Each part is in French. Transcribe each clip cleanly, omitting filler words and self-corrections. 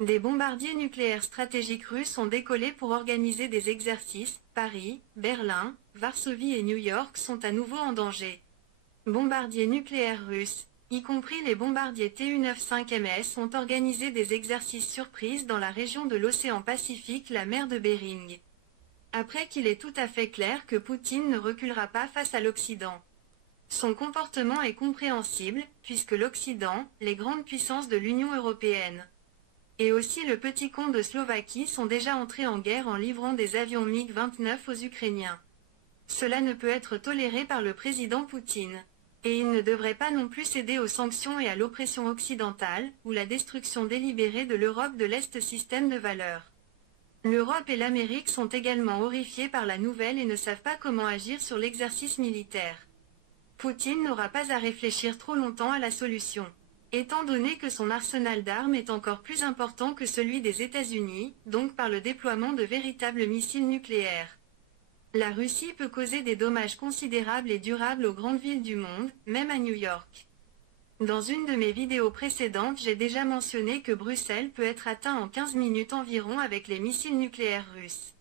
Des bombardiers nucléaires stratégiques russes ont décollé pour organiser des exercices. Paris, Berlin, Varsovie et New York sont à nouveau en danger. Bombardiers nucléaires russes, y compris les bombardiers Tu-95MS, ont organisé des exercices surprises dans la région de l'océan Pacifique, la mer de Bering. Après qu'il est tout à fait clair que Poutine ne reculera pas face à l'Occident. Son comportement est compréhensible, puisque l'Occident, les grandes puissances de l'Union européenne, et aussi le petit comte de Slovaquie sont déjà entrés en guerre en livrant des avions MiG-29 aux Ukrainiens. Cela ne peut être toléré par le président Poutine. Et il ne devrait pas non plus céder aux sanctions et à l'oppression occidentale, ou la destruction délibérée de l'Europe de l'Est système de valeurs. L'Europe et l'Amérique sont également horrifiées par la nouvelle et ne savent pas comment agir sur l'exercice militaire. Poutine n'aura pas à réfléchir trop longtemps à la solution. Étant donné que son arsenal d'armes est encore plus important que celui des États-Unis, donc par le déploiement de véritables missiles nucléaires. La Russie peut causer des dommages considérables et durables aux grandes villes du monde, même à New York. Dans une de mes vidéos précédentes, j'ai déjà mentionné que Bruxelles peut être atteint en 15 minutes environ avec les missiles nucléaires russes.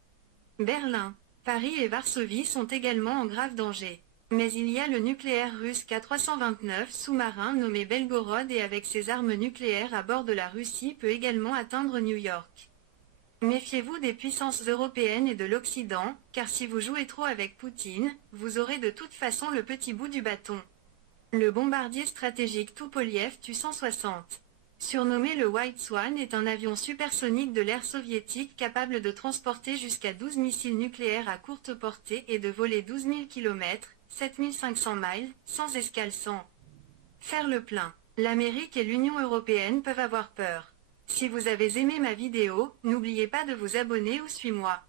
Berlin, Paris et Varsovie sont également en grave danger. Mais il y a le nucléaire russe K-329 sous-marin nommé Belgorod et avec ses armes nucléaires à bord de la Russie peut également atteindre New York. Méfiez-vous des puissances européennes et de l'Occident, car si vous jouez trop avec Poutine, vous aurez de toute façon le petit bout du bâton. Le bombardier stratégique Tupolev Tu-160. Surnommé le White Swan, est un avion supersonique de l'ère soviétique capable de transporter jusqu'à 12 missiles nucléaires à courte portée et de voler 12 000 km, 7500 miles, sans escale sans faire le plein. L'Amérique et l'Union européenne peuvent avoir peur. Si vous avez aimé ma vidéo, n'oubliez pas de vous abonner ou suis-moi.